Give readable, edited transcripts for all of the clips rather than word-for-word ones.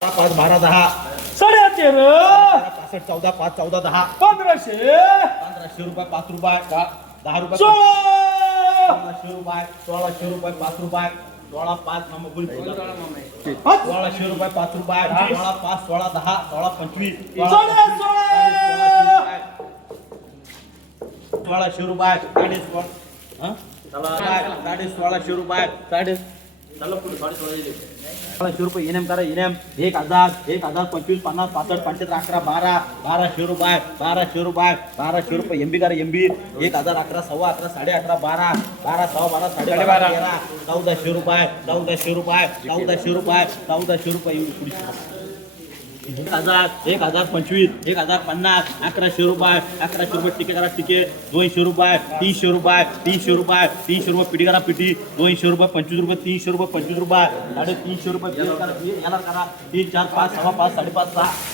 5 12 10 13.5 65 14 5 14 10 1500 1500 रुपये 5 रुपये 10 रुपये 1600 रुपये 1600 रुपये 5 रुपये 16 5 नंबर बोल 1600 रुपये 5 रुपये 16 5 16 10 16 25 1600 रुपये 1600 रुपये साडे 1600 रुपये इनाम करा इनाम 1000 25 50 65 75 11 12 1200 रुपये 1200 रुपये एमबी करा एमबी 1000 11 सव्वा 11 साडे 11 12 12 सव्वा 12 साडे 12 1400 रुपये 1400 रुपये 1400 रुपये 1400 रुपये 1000 25 1050 1100 रुपये 1100 रुपये टिके करा टिके 200 रुपये 300 रुपये 300 रुपये 300 रुपये पिटी करा पिटी 200 रुपये 25 रुपये 300 रुपये 25 रुपये 350 रुपये याला करा 3 4 5 6 5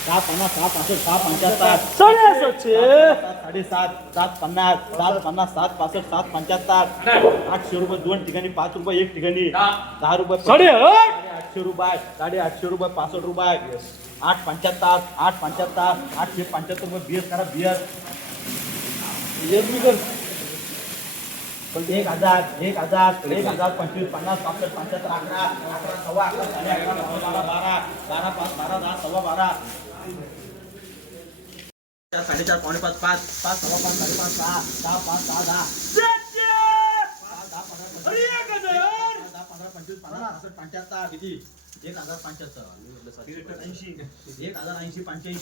5.5 6 6 50 6 65 6 75 7.5 7 50 7 50 7 65 800 रुपये दोन ठिकाणी 5 रुपये एक ठिकाणी 10 रुपये 800 रुपये 850 रुपये 65 रुपये 875 875 875 रुपये बियर करा बियर पण 1000 25 50 65 75 11 11 सव्वा 11 साडे 11 12 12 5 12 10 सव्वा 12 4 5 5 5 सव्वा 5 साडे 5 6 5 6 10 15 50 55 किती 1075 1080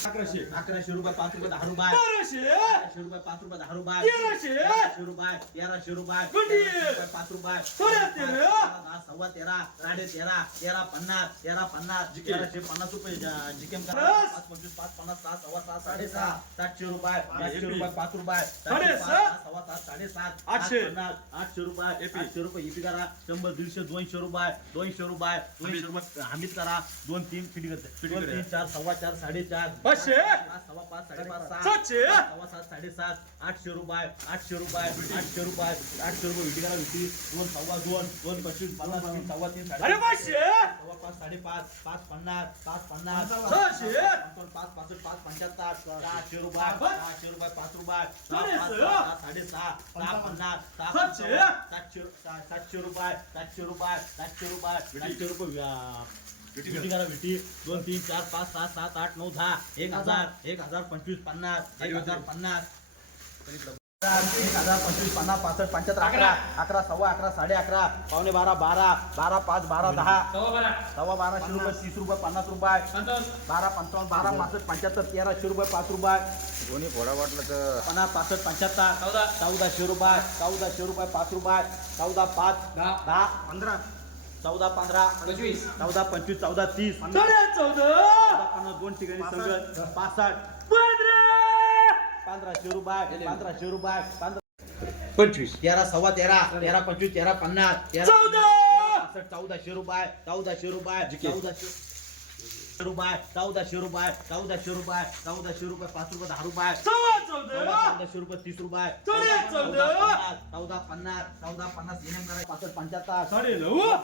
85 1100 रुपये 5 रुपये 10 रुपये 1200 रुपये 5 रुपये 10 रुपये 1300 रुपये 1300 रुपये 5 रुपये 10 सव्वा 13 साडे 13 13 50 1350 रुपये जिकेम करा 5 25 5 50 6 सव्वा 6 साडे 6 700 रुपये 500 रुपये 5 रुपये सव्वा 7 साडे 7 800 रुपये 800 रुपये इपी करा 100 150 200 रुपये 200 रुपये हमीद करा 2 3 फिटी करते 3 4 सव्वा 4 साडे 4 सव्वा 5 साडे 5 सव्वा 7 साडे 7 800 रुपये 800 रुपये 800 रुपये 800 रुपये विटी करा विटी 2 सव्वा 2 2 25 50 3 सव्वा 3 साडे 5 सव्वा 5 साडे 5 5 50 5 50 5 65 5 75 600 रुपये 600 रुपये 5 रुपये साडे 6 6 50 700 रुपये 700 रुपये 700 रुपये 700 रुपये विटी करा विटी 2 3 4 5 6 7 8 9 10 1000 25 50 1050 1000 25 50 65 75 11 सव्वा 11 साडे 11 पावणे 12 12 12 5 12 10 सव्वा 1200 रुपये 30 रुपये 50 रुपये 12 55 12 65 75 1300 रुपये 5 रुपये दोन्ही फोडा वाटलं तर 50 65 75 1400 रुपये 1400 रुपये 5 रुपये 14 5 10 15 14 15 25 14 25 14 30 14 दोन ठिकाणी सगळं 65 1500 रुपये 1500 रुपये 25 13 सव्वा 13 13 25 13 50 1400 रुपये 1400 रुपये 1400 रुपये 1400 रुपये 1400 रुपये 1400 रुपये 5 रुपये 10 रुपये 1400 रुपये 30 रुपये 14 50 इनाम करा 65 75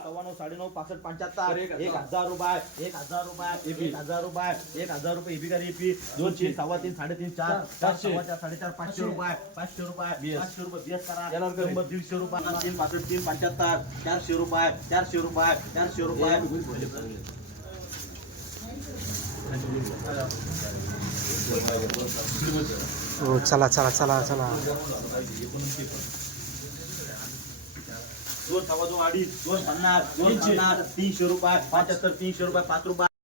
सव्वा 9 साडे 9 65 75 1000 रुपये 1000 रुपये 1000 रुपये 1000 रुपये इपी करा इपी 2 3 सव्वा 3 3.5 4 सव्वा 4 4.5 500 रुपये 500 रुपये 500 रुपये बीएस करा 150 रुपये 3 65 3 75 400 रुपये 400 रुपये 400 रुपये हो चला चला चला चला 2 सव्वा 2 अडीच 2 50 300 रुपये 75 300 रुपये 5 रुपये